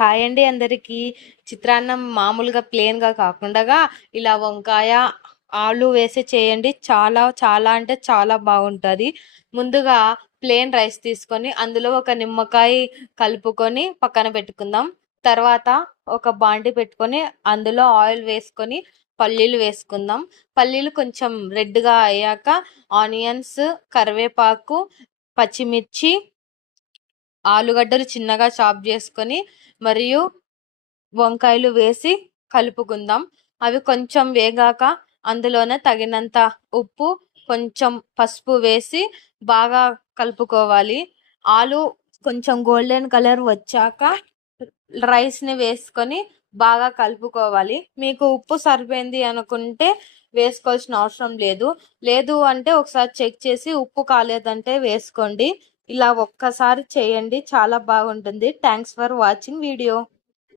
Hi అండి అందరికీ. చిత్రాన్నం మామూలుగా ప్లేన్గా కాకుండా ఇలా వంకాయ ఆలు వేసి చేయండి. చాలా చాలా అంటే చాలా బాగుంటుంది. ముందుగా ప్లేన్ రైస్ తీసుకొని అందులో ఒక నిమ్మకాయ కలుపుకొని పక్కన పెట్టుకుందాం. తర్వాత ఒక బాండి పెట్టుకొని అందులో ఆయిల్ వేసుకొని పల్లీలు వేసుకుందాం. పల్లీలు కొంచెం రెడ్గా అయ్యాక ఆనియన్స్, కరివేపాకు, పచ్చిమిర్చి, ఆలుగడ్డలు చిన్నగా చాప్ చేసుకొని మరియు వంకాయలు వేసి కలుపుకుందాం. అవి కొంచెం వేగాక అందులోనే తగినంత ఉప్పు, కొంచెం పసుపు వేసి బాగా కలుపుకోవాలి. ఆలు కొంచెం గోల్డెన్ కలర్ వచ్చాక రైస్ని వేసుకొని బాగా కలుపుకోవాలి. మీకు ఉప్పు సరిపోయింది అనుకుంటే వేసుకోవాల్సిన అవసరం లేదు. లేదు అంటే ఒకసారి చెక్ చేసి ఉప్పు కాలేదంటే వేసుకోండి. ఇలా ఒక్కసారి చేయండి, చాలా బాగుంటుంది. Thanks for watching video.